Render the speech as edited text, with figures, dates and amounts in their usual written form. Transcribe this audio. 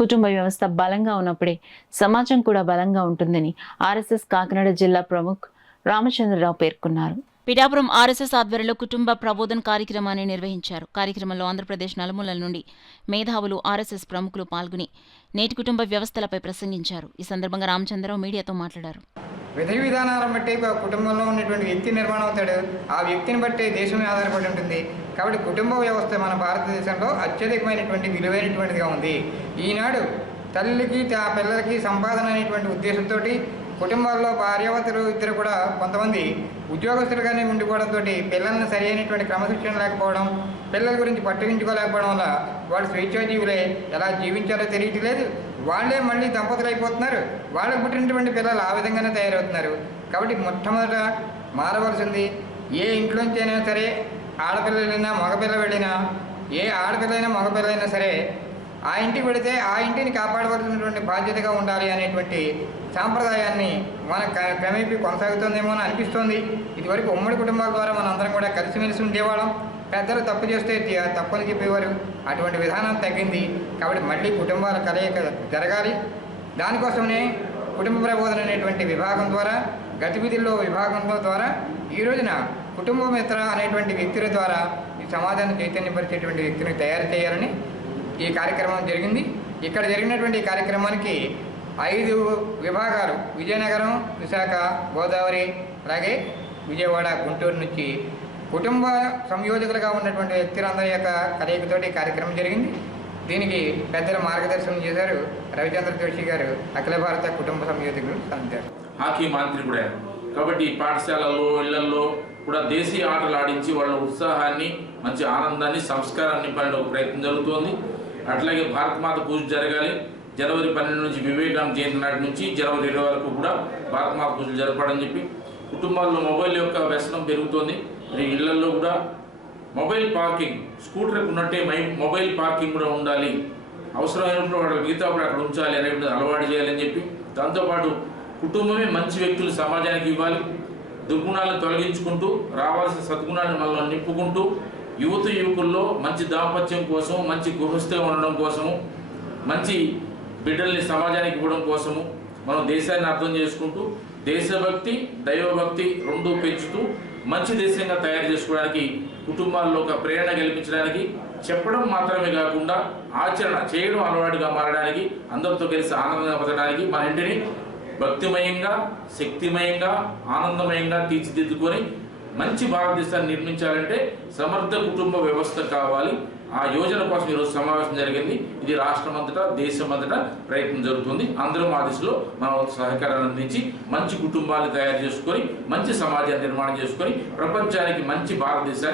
కుటుంబ వ్యవస్థ బలంగా ఉన్నప్పుడే సమాజం కూడా బలంగా ఉంటుందని ఆర్ఎస్ఎస్ కాకినాడ జిల్లా ప్రముఖ్ రామచంద్రరావు పేర్కొన్నారు. పిఠాపురం ఆర్ఎస్ఎస్ ఆధ్వర్యంలో కుటుంబ ప్రబోధన్ కార్యక్రమాన్ని నిర్వహించారు. కార్యక్రమంలో ఆంధ్రప్రదేశ్ నలుమూలల నుండి మేధావులు, ఆర్ఎస్ఎస్ ప్రముఖులు పాల్గొని నేటి కుటుంబ వ్యవస్థలపై ప్రసంగించారు. ఈ సందర్భంగా రామచంద్రరావు మీడియాతో మాట్లాడారు. విధి విధానాలను బట్టి కుటుంబంలో ఉన్నటువంటి వ్యక్తి నిర్మాణం అవుతాడు. ఆ వ్యక్తిని బట్టి దేశమే ఆధారపడి ఉంటుంది. కాబట్టి కుటుంబ వ్యవస్థ మన భారతదేశంలో అత్యధికమైనటువంటి విలువైనటువంటిదిగా ఉంది. ఈనాడు తల్లికి పిల్లలకి సంపాదన అనేటువంటి ఉద్దేశంతో కుటుంబాల్లో భార్యాభర్తలు ఇద్దరు కూడా కొంతమంది ఉద్యోగస్తులుగానే ఉండిపోవడంతో పిల్లల్ని సరి అయినటువంటి క్రమశిక్షణ లేకపోవడం, పిల్లల గురించి పట్టించుకోలేకపోవడం వల్ల వాళ్ళు స్వేచ్ఛాజీవులే ఎలా జీవించాలో తెలియట్లేదు. వాళ్ళే మళ్ళీ దంపతులు అయిపోతున్నారు. వాళ్ళకు పుట్టినటువంటి పిల్లలు ఆ విధంగానే తయారవుతున్నారు. కాబట్టి మొట్టమొదట మారవలసింది ఏ ఇంట్లోంచి అయినా సరే, ఆడపిల్ల వెళ్ళినా మగపిల్ల వెళ్ళినా, ఏ ఆడపిల్లైనా మగపిల్లైనా సరే ఆ ఇంటికి వెళితే ఆ ఇంటిని కాపాడవలసినటువంటి బాధ్యతగా ఉండాలి అనేటువంటి సాంప్రదాయాన్ని మన క్రమేపీ కొనసాగుతుందేమో అని అనిపిస్తోంది. ఇదివరకు ఉమ్మడి కుటుంబాల ద్వారా మనం అందరం కూడా కలిసిమెలిసి ఉండేవాళ్ళం. పెద్దలు తప్పు చేస్తే తప్పని చెప్పేవారు. అటువంటి విధానం తగ్గింది. కాబట్టి మళ్ళీ కుటుంబాల కలయిక జరగాలి. దానికోసమే కుటుంబ ప్రబోధన అనేటువంటి విభాగం ద్వారా, గతివిధుల్లో విభాగం ద్వారా ఈ రోజున కుటుంబ మిత్ర అనేటువంటి వ్యక్తుల ద్వారా ఈ సమాజాన్ని చైతన్యపరిచేటువంటి వ్యక్తిని తయారు చేయాలని ఈ కార్యక్రమం జరిగింది. ఇక్కడ జరిగినటువంటి ఈ కార్యక్రమానికి 5 విభాగాలు, విజయనగరం, విశాఖ, గోదావరి, అలాగే విజయవాడ, గుంటూరు నుంచి కుటుంబ సంయోజకులుగా ఉన్నటువంటి వ్యక్తులందరి యొక్క కలయికతోటి ఈ కార్యక్రమం జరిగింది. దీనికి పెద్దల మార్గదర్శనం చేశారు రవిచంద్ర జోషి గారు, అఖిల భారత కుటుంబ సంయోజకులు సంచారు. హాకీ మంత్రి కూడా కాబట్టి పాఠశాలల్లో, ఇళ్లలో కూడా దేశీయ ఆటలు ఆడించి వాళ్ళ ఉత్సాహాన్ని, మంచి ఆనందాన్ని, సంస్కారాన్ని పడే ప్రయత్నం జరుగుతోంది. అట్లాగే భారతమాత పూజ జరగాలి. జనవరి 12 నుంచి వివేకానంద జయంతి నాటి నుంచి జనవరి 20 వరకు కూడా భారతమాత పూజలు జరపాలని చెప్పి కుటుంబాల్లో మొబైల్ యొక్క వ్యసనం పెరుగుతోంది. మరి ఇళ్లలో కూడా మొబైల్ పార్కింగ్, స్కూటర్కి ఉన్నట్టే మొబైల్ పార్కింగ్ కూడా ఉండాలి. అవసరమైనప్పుడు వాళ్ళ మిగతాప్పుడు అక్కడ ఉంచాలి అనేటువంటి అలవాటు చేయాలని చెప్పి, దాంతోపాటు కుటుంబమే మంచి వ్యక్తులు సమాజానికి ఇవ్వాలి. దుర్గుణాలను తొలగించుకుంటూ రావాల్సిన సద్గుణాలను మనల్ని నింపుకుంటూ యువకుల్లో మంచి దాంపత్యం కోసం, మంచి గృహస్థిగా ఉండడం కోసము, మంచి బిడ్డల్ని సమాజానికి ఇవ్వడం కోసము మనం దేశాన్ని అర్థం చేసుకుంటూ దేశభక్తి, దైవభక్తి రెండూ పెంచుతూ మంచి దేశంగా తయారు చేసుకోవడానికి, కుటుంబాల్లో ఒక ప్రేరణ కల్పించడానికి, చెప్పడం మాత్రమే కాకుండా ఆచరణ చేయడం అలవాటుగా మారడానికి, అందరితో కలిసి ఆనందంగా బతకడానికి మన ఇంటిని భక్తిమయంగా, శక్తిమయంగా, ఆనందమయంగా తీర్చిదిద్దుకొని మంచి భారతదేశాన్ని నిర్మించాలంటే సమర్థ కుటుంబ వ్యవస్థ కావాలి. ఆ యోజన కోసం ఈరోజు సమావేశం జరిగింది. ఇది రాష్ట్రమంతటా, దేశమంతటా ప్రయత్నం జరుగుతుంది. అందరం ఆ దిశలో మనం సహకారాన్ని అందించి మంచి కుటుంబాన్ని తయారు చేసుకొని మంచి సమాజాన్ని నిర్మాణం చేసుకొని ప్రపంచానికి మంచి భారతదేశాన్ని